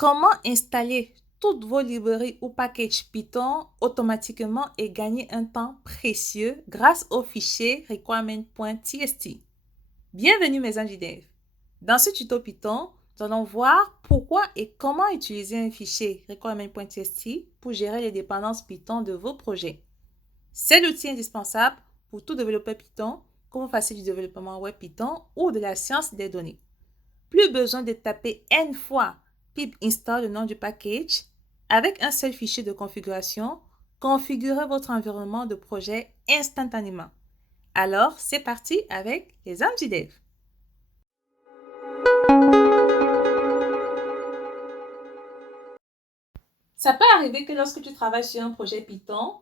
Comment installer toutes vos librairies ou packages Python automatiquement et gagner un temps précieux grâce au fichier requirement.txt. Bienvenue mes amis dev. Dans ce tuto Python, nous allons voir pourquoi et comment utiliser un fichier requirement.txt pour gérer les dépendances Python de vos projets. C'est l'outil indispensable pour tout développeur Python, que vous fassiez du développement web Python ou de la science des données. Plus besoin de taper N fois pip install le nom du package. Avec un seul fichier de configuration, configurez votre environnement de projet instantanément. Alors, c'est parti avec les AmjiDev. Ça peut arriver que lorsque tu travailles sur un projet Python,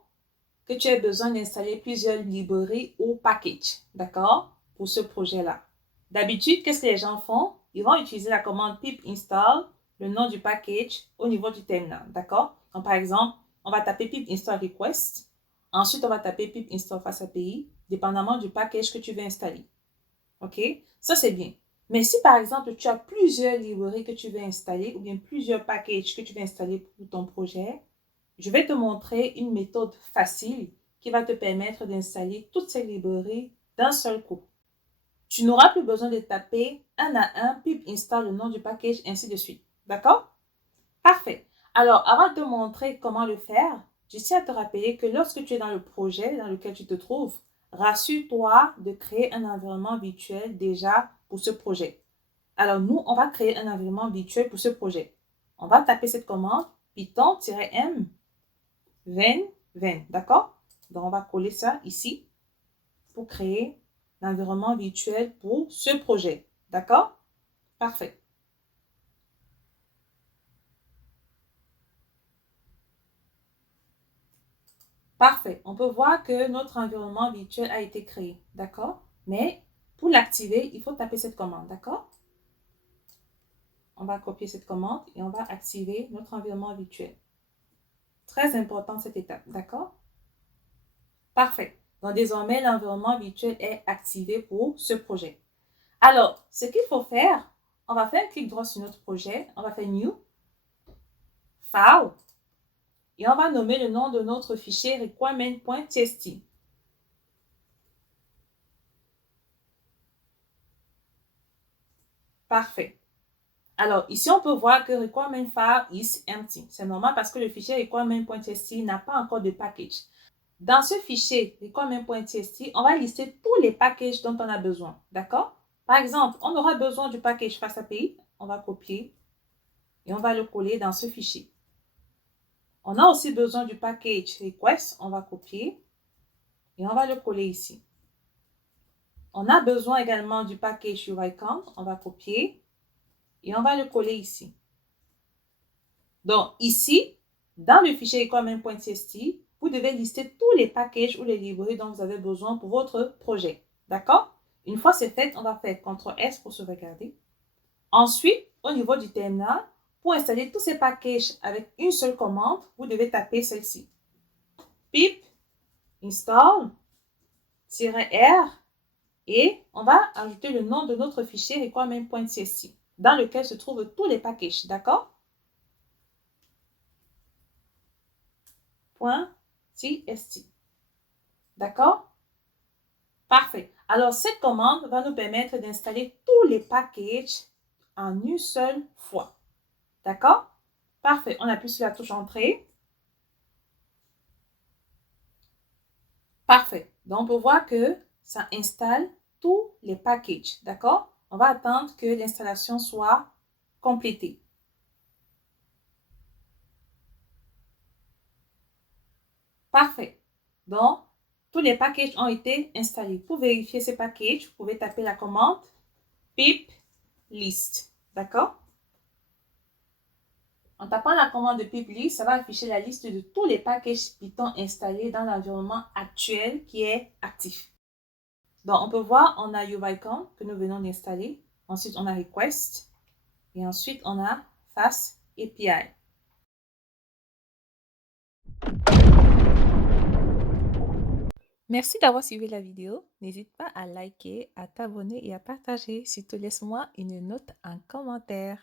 que tu aies besoin d'installer plusieurs librairies ou packages, d'accord, pour ce projet-là. D'habitude, qu'est-ce que les gens font? Ils vont utiliser la commande pip install, le nom du package, au niveau du terminal, d'accord? Donc, par exemple, on va taper pip install request. Ensuite, on va taper pip install face API, dépendamment du package que tu veux installer. OK? Ça, c'est bien. Mais si, par exemple, tu as plusieurs librairies que tu veux installer ou bien plusieurs packages que tu veux installer pour ton projet, je vais te montrer une méthode facile qui va te permettre d'installer toutes ces librairies d'un seul coup. Tu n'auras plus besoin de taper un à un pip install le nom du package, ainsi de suite. D'accord? Parfait. Alors, avant de te montrer comment le faire, je tiens à te rappeler que lorsque tu es dans le projet dans lequel tu te trouves, rassure-toi de créer un environnement virtuel déjà pour ce projet. Alors, nous, on va créer un environnement virtuel pour ce projet. On va taper cette commande python-m 2020, d'accord? Donc, on va coller ça ici pour créer l'environnement virtuel pour ce projet, d'accord? Parfait. Parfait. On peut voir que notre environnement virtuel a été créé, d'accord? Mais pour l'activer, il faut taper cette commande, d'accord? On va copier cette commande et on va activer notre environnement virtuel. Très important cette étape, d'accord? Parfait. Donc, désormais, l'environnement virtuel est activé pour ce projet. Alors, ce qu'il faut faire, on va faire un clic droit sur notre projet. On va faire New, File, et on va nommer le nom de notre fichier requirement.txt. Parfait. Alors, ici, on peut voir que requirement file is empty. C'est normal parce que le fichier requirement.txt n'a pas encore de package. Dans ce fichier requirement.txt, on va lister tous les packages dont on a besoin. D'accord? Par exemple, on aura besoin du package face API. On va copier et on va le coller dans ce fichier. On a aussi besoin du package request. On va copier et on va le coller ici. On a besoin également du package UICount. On va copier et on va le coller ici. Donc, ici, dans le fichier requirement.txt, vous devez lister tous les packages ou les librairies dont vous avez besoin pour votre projet. D'accord? Une fois c'est fait, on va faire CTRL-S pour sauvegarder. Ensuite, au niveau du terminal, pour installer tous ces packages avec une seule commande, vous devez taper celle-ci. Pip install -r et on va ajouter le nom de notre fichier requirement.txt dans lequel se trouvent tous les packages. D'accord? .txt. D'accord? Parfait. Alors, cette commande va nous permettre d'installer tous les packages en une seule fois. D'accord? Parfait. On appuie sur la touche Entrée. Parfait. Donc, on peut voir que ça installe tous les packages. D'accord? On va attendre que l'installation soit complétée. Parfait. Donc, tous les packages ont été installés. Pour vérifier ces packages, vous pouvez taper la commande pip list. D'accord? En tapant la commande de pip list, ça va afficher la liste de tous les packages Python installés dans l'environnement actuel qui est actif. Donc, on peut voir, on a UICount que nous venons d'installer. Ensuite, on a Request. Et ensuite, on a Fast API. Merci d'avoir suivi la vidéo. N'hésite pas à liker, à t'abonner et à partager. Surtout, laisse-moi une note en commentaire.